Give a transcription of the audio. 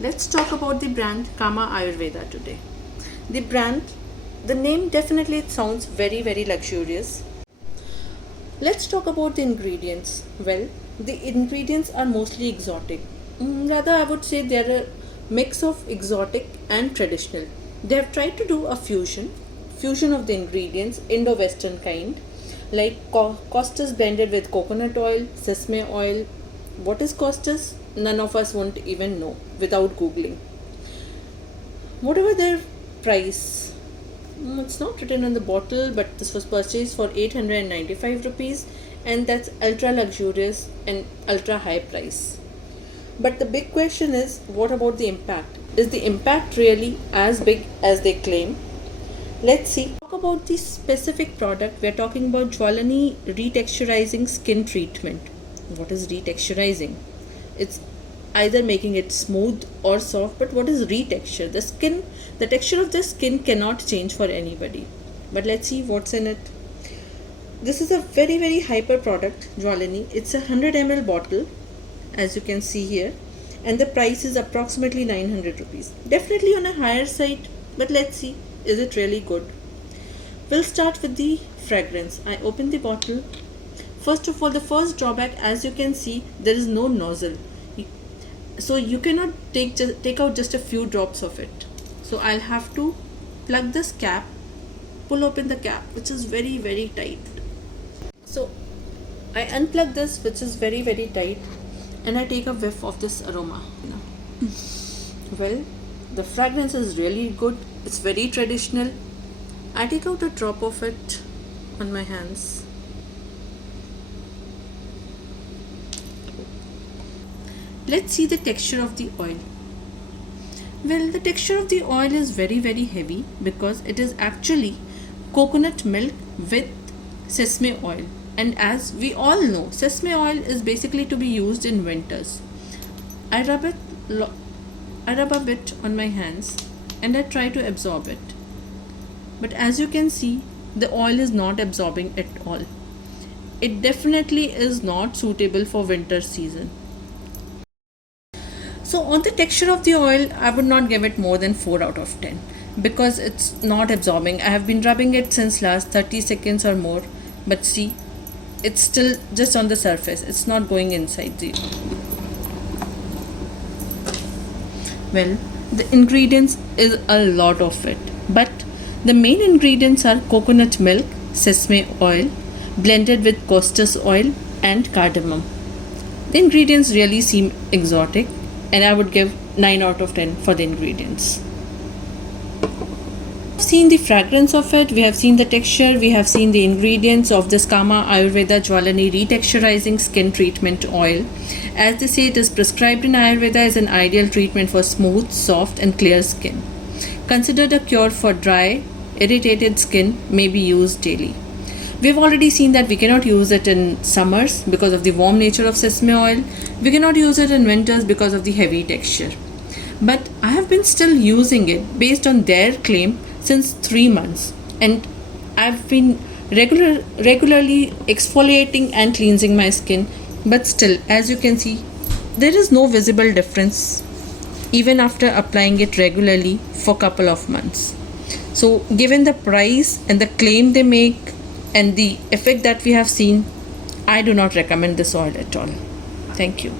Let's talk about the brand Kama Ayurveda today. The brand, the name definitely it sounds very luxurious. Let's talk about the ingredients. Well, the ingredients are mostly exotic. Rather, I would say they're a mix of exotic and traditional. They have tried to do a fusion of the ingredients, Indo-Western kind, like costus blended with coconut oil, sesame oil. What is costus? None of us won't even know without googling. Whatever their price, it's not written on the bottle, but this was purchased for 895 rupees, and that's ultra luxurious and ultra high price. But the big question is, what about the impact? Is the impact really as big as they claim? Let's see. Talk about the specific product. We're talking about Jwalani retexturizing skin treatment. What is retexturizing? It's either making it smooth or soft, but what is retexture? The texture of the skin cannot change for anybody. But let's see what's in it. This is a very hyper product, Jwalani. It's a 100 ml bottle, as you can see here, and the price is approximately 900 rupees. Definitely on a higher side, but let's see, is it really good? We'll start with the fragrance. I open the bottle. First of all, the first drawback, as you can see, there is no nozzle, so you cannot take out just a few drops of it. So I'll have to plug this cap, pull open the cap, which is very tight. So I unplug this, which is very tight, and I take a whiff of this aroma. Well, the fragrance is really good. It's very traditional. I take out a drop of it on my hands. Let's see the texture of the oil. Well, the texture of the oil is very heavy because it is actually coconut milk with sesame oil. And as we all know, sesame oil is basically to be used in winters. I rub a bit on my hands and I try to absorb it. But as you can see, the oil is not absorbing at all. It definitely is not suitable for winter season. So on the texture of the oil, I would not give it more than 4 out of 10 because it's not absorbing. I have been rubbing it since last 30 seconds or more, but see, it's still just on the surface. It's not going inside the. Well, the ingredients is a lot of it, but the main ingredients are coconut milk, sesame oil, blended with costus oil and cardamom. The ingredients really seem exotic, and I would give 9 out of 10 for the ingredients. We have seen the fragrance of it, we have seen the texture, we have seen the ingredients of this Kama Ayurveda Jwalani retexturizing skin treatment oil. As they say, it is prescribed in Ayurveda as an ideal treatment for smooth, soft and clear skin. Considered a cure for dry, irritated skin, may be used daily. We have already seen that we cannot use it in summers because of the warm nature of sesame oil. We cannot use it in winters because of the heavy texture. But I have been still using it based on their claim since 3 months, and I've been regularly exfoliating and cleansing my skin, but still, as you can see, there is no visible difference even after applying it regularly for couple of months. So given the price and the claim they make and the effect that we have seen, I do not recommend this oil at all. Thank you.